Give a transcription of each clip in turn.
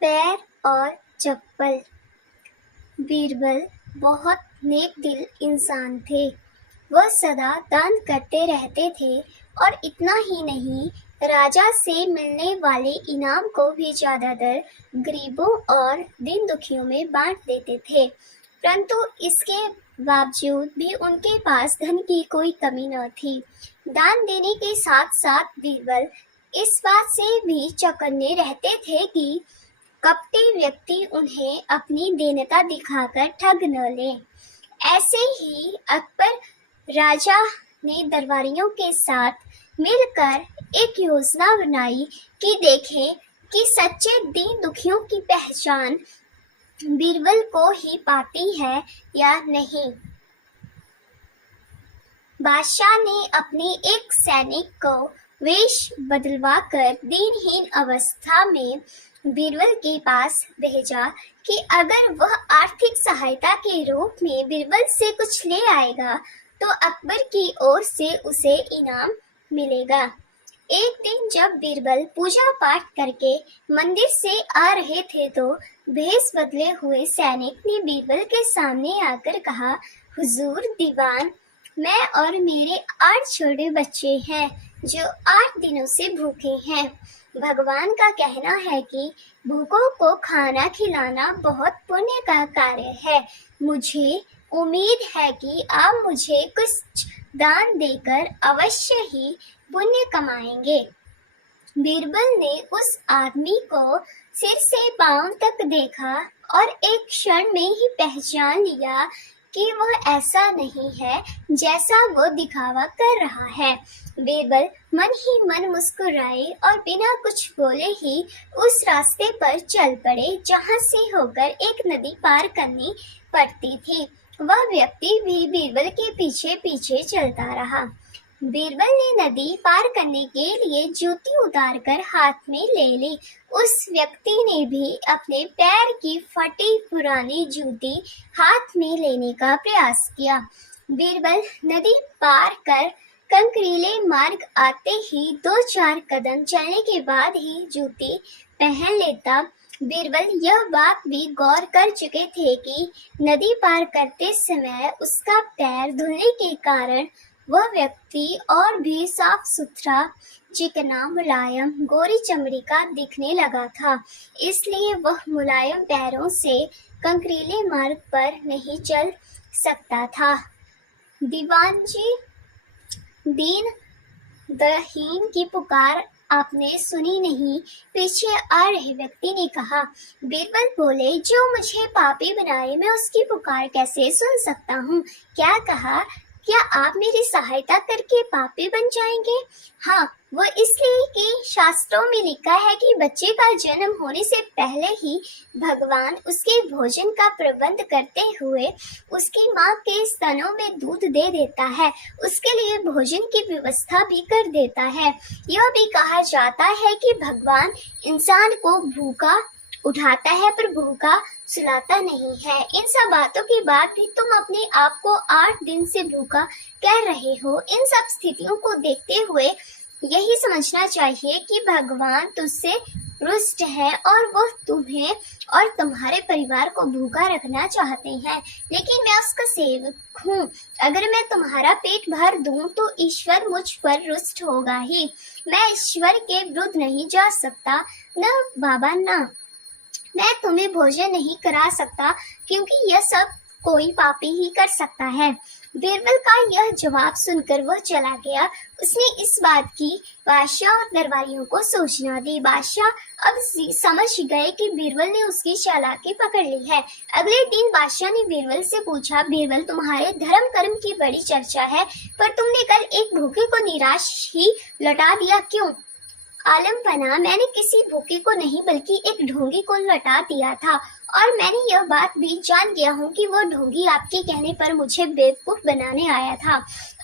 पैर और चप्पल। बीरबल बहुत नेक दिल इंसान थे। वह सदा दान करते रहते थे और इतना ही नहीं, राजा से मिलने वाले इनाम को भी ज्यादातर गरीबों और दीन दुखियों में बांट देते थे। परंतु इसके बावजूद भी उनके पास धन की कोई कमी न थी। दान देने के साथ साथ बीरबल इस बात से भी चौकन्ने रहते थे कि कपटी व्यक्ति उन्हें अपनी दीनता दिखाकर ठग न ले। ऐसे ही अकबर राजा ने दरबारियों के साथ मिलकर एक योजना बनाई कि देखें कि सच्चे दीन दुखियों की पहचान बीरबल को ही पाती है या नहीं। बादशाह ने अपने एक सैनिक को वेश बदलवाकर दीनहीन अवस्था में बीरबल के पास भेजा कि अगर वह आर्थिक सहायता के रूप में बीरबल से कुछ ले आएगा तो अकबर की ओर से उसे इनाम मिलेगा। एक दिन जब बीरबल पूजा पाठ करके मंदिर से आ रहे थे तो भेष बदले हुए सैनिक ने बीरबल के सामने आकर कहा, हुजूर दीवान, मैं और मेरे 8 छोटे बच्चे हैं जो 8 दिनों से भूखे हैं। भगवान का कहना है कि भूखों को खाना खिलाना बहुत पुण्य का कार्य है। मुझे उम्मीद है कि आप मुझे कुछ दान देकर अवश्य ही पुण्य कमाएंगे। बीरबल ने उस आदमी को सिर से पांव तक देखा और एक क्षण में ही पहचान लिया कि वह ऐसा नहीं है जैसा वो दिखावा कर रहा है। बीरबल मन ही मन मुस्कुराए और बिना कुछ बोले ही उस रास्ते पर चल पड़े जहां से होकर एक नदी पार करनी पड़ती थी। वह व्यक्ति भी बीरबल के पीछे पीछे चलता रहा। बीरबल ने नदी पार करने के लिए जूती उतारकर हाथ में ले ली। उस व्यक्ति ने भी अपने पैर की फटी पुरानी जूती हाथ में लेने का प्रयास किया। बीरबल नदी पार कर कंकरीले मार्ग आते ही 2-4 कदम चलने के बाद ही जूती पहन लेता। बीरबल यह बात भी गौर कर चुके थे कि नदी पार करते समय उसका पैर धुलने के कारण वह व्यक्ति और भी साफ सुथरा, चिकना, मुलायम, गोरी चमड़ी का दिखने लगा था। इसलिए वह मुलायम पैरों से कंकरीले मार्ग पर नहीं चल सकता था। दीवान जी, दीन दहीन की पुकार आपने सुनी नहीं? पीछे आ रहे व्यक्ति ने कहा। बीरबल बोले, जो मुझे पापी बनाए मैं उसकी पुकार कैसे सुन सकता हूँ? क्या कहा? क्या आप मेरी सहायता करके पापी बन जाएंगे? हाँ, वो इसलिए कि शास्त्रों में लिखा है कि बच्चे का जन्म होने से पहले ही भगवान उसके भोजन का प्रबंध करते हुए उसकी माँ के स्तनों में दूध दे देता है, उसके लिए भोजन की व्यवस्था भी कर देता है। यह भी कहा जाता है कि भगवान इंसान को भूखा उठाता है पर भूखा सुलाता नहीं है। इन सब बातों के बाद भी तुम अपने आप को 8 दिन से भूखा कह रहे हो। इन सब स्थितियों को देखते हुए यही समझना चाहिए कि भगवान तुझसे रुष्ट है और वो तुम्हें और तुम्हारे परिवार को भूखा रखना चाहते हैं। लेकिन मैं उसका सेवक हूँ। अगर मैं तुम्हारा पेट भर दूं तो ईश्वर मुझ पर रुष्ट होगा ही। मैं ईश्वर के विरुद्ध नहीं जा सकता। न बाबा, न मैं तुम्हें भोजन नहीं करा सकता, क्योंकि यह सब कोई पापी ही कर सकता है। बीरबल का यह जवाब सुनकर वह चला गया। उसने इस बात की बादशाह और दरबारियों को सूचना दी। बादशाह अब समझ गए कि बीरबल ने उसकी चालाकी पकड़ ली है। अगले दिन बादशाह ने बीरबल से पूछा, बीरबल, तुम्हारे धर्म कर्म की बड़ी चर्चा है, पर तुमने कल एक भूखे को निराश ही लौटा दिया, क्यों? आलम पना, मैंने किसी भूखे को नहीं बल्कि एक ढोंगी को लौटा दिया था, और मैंने यह बात भी जान गया हूँ कि वो ढोंगी आपके कहने पर मुझे बेवकूफ बनाने आया था।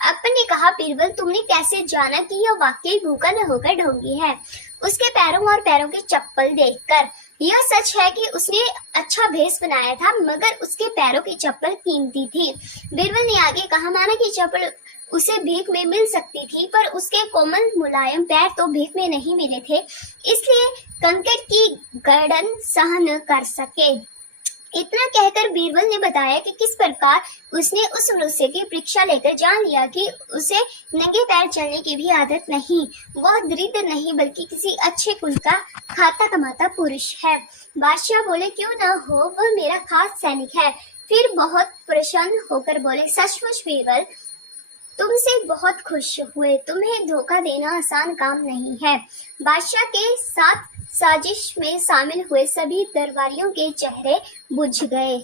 अकबर ने कहा, बीरबल, तुमने कैसे जाना कि यह वाकई भूखा न होकर ढोंगी है? उसके पैरों और पैरों की चप्पल देखकर। यह सच है कि उसने अच्छा भेष बनाया था, मगर उसके पैरों की चप्पल कीमती थी। बीरबल ने आगे कहा, माना कि चप्पल उसे भीख में मिल सकती थी, पर उसके कोमल मुलायम पैर तो भीख में नहीं मिले थे, इसलिए कंकड़ की गर्दन सहन न कर सके। इतना कहकर बीरबल ने बताया कि किस प्रकार उसने उस मनुष्य की परीक्षा लेकर जान लिया कि उसे नंगे पैर चलने की भी आदत नहीं, वह दरिद्र नहीं बल्कि किसी अच्छे कुल का खाता कमाता पुरुष है। बादशाह बोले, क्यों न हो, वह मेरा खास सैनिक है। फिर बहुत प्रसन्न होकर बोले, सचमुच बीरबल, तुमसे बहुत खुश हुए, तुम्हें धोखा देना आसान काम नहीं है। बादशाह के साथ साजिश में शामिल हुए सभी दरबारियों के चेहरे बुझ गए।